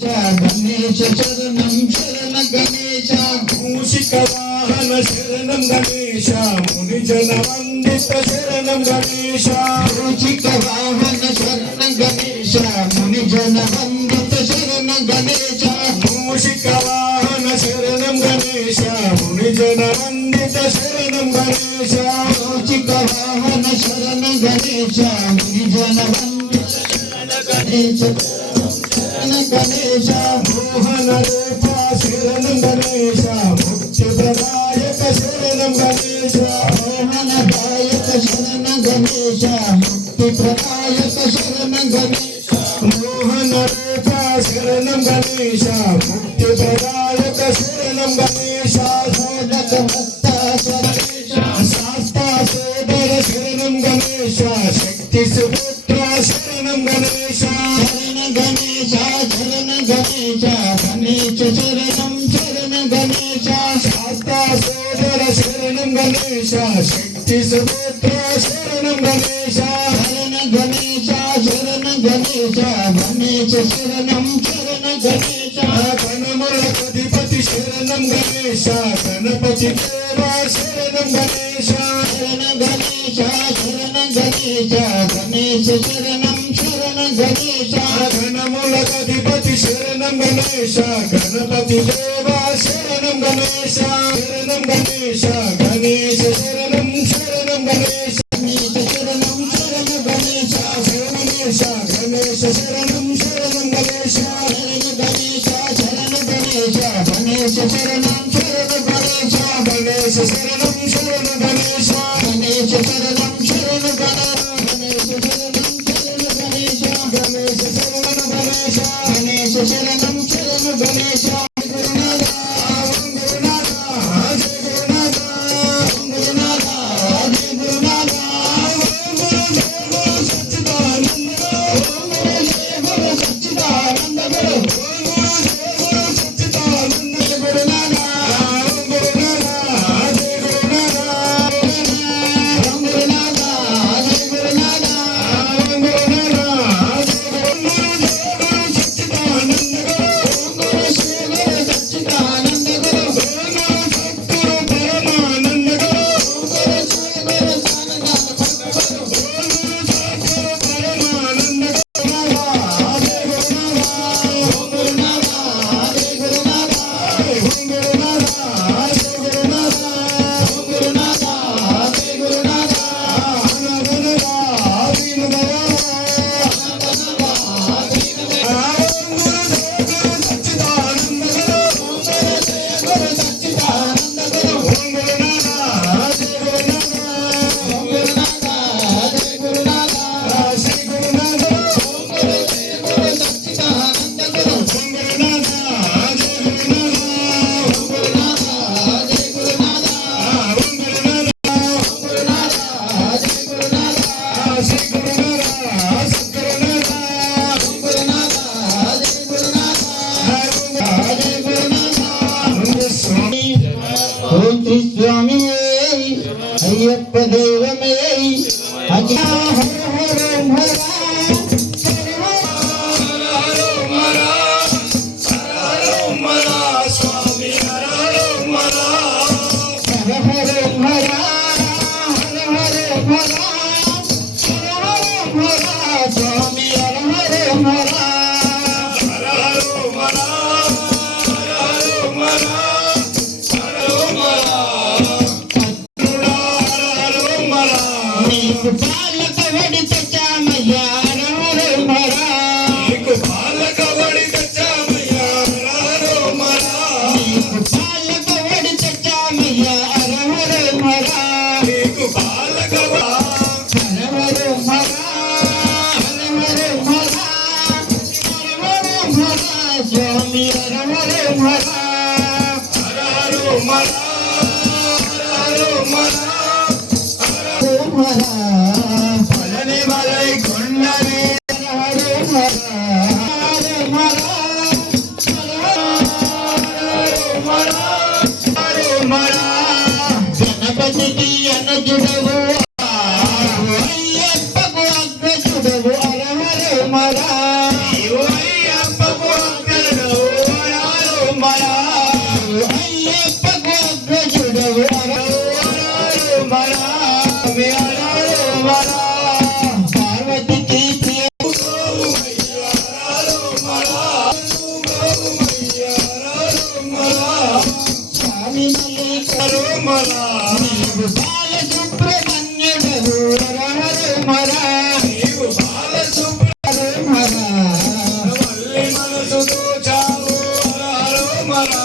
गणेश शरणं शरण गणेश मूषिक वाहन शरणं गणेश मुनिजन वंदित शरणं गणेश मूषिक वाहन शरण गणेश मुनिजन वंदित शरण गणेश मूषिक वाहन शरणं गणेश मुनिजन वंदित शरणं गणेश मूषिक वाहन शरण गणेश मुनिजन वंदित शरण गणेश गणेश मोहन रूपा शरणं गणेश मुक्ति प्रदायक शरणं गणेश मोहन दायक शरण गणेश मुक्ति प्रदायक शरण गणेश मोहन रूपा शरणं गणेश मुक्ति प्रदायक शरणं गणेश मोदक भक्ता गणेश शास्ता सोदर शरणं गणेश शक्ति सुपुत्र शरणं गणेश शरण गणेश गणेश शरणं शरण गणेश शास्ता सोदर शरणं गणेश शक्ति सुपुत्र शरणं गणेश शरण गणेश गणेश शरणं शरण गणेश गणमुलकधिपति शरणं गणेश गणपति देवा शरणं गणेश शरण गणेश गणेश शरणं शरण गणेश गणमुलकधिपति शरणं गणेश गणपति देवा शरणं गणेश शरणं गणेश गणेश शरणं शरणं गणेश गणेश शरणं शरण गणेश गणेश गणेश शरणं शरणं गणेश शरण गणेश गणेश शरणं शरण गणेश गणेश शरणं शरण गणेश गणेश शरणं शरण गणेश गणेश शरण गणेश गणेश शरणं शरण गणेश स्वामी अय्यप्प देवमे अज्ञा हर स्वामी बालक वडित चामया हर मरा बालक वडित चामया हर मरा बालक वडित चामया हर मरा बालक हर मरा स्वामी हर मरा फलने वाले गुंडने गणपति की अनुजुड़ो अय्यप्पको अग्र जुड़ो हर मरा अय्यप्पको अग्र హరోమలా నీవు బాల సుబ్రహ్మణ్యుడవు హరోమరా నీవు బాల సుబ్రహ్మణ్య హరోమరా మల్లి మనసు దోచావు హరోమలా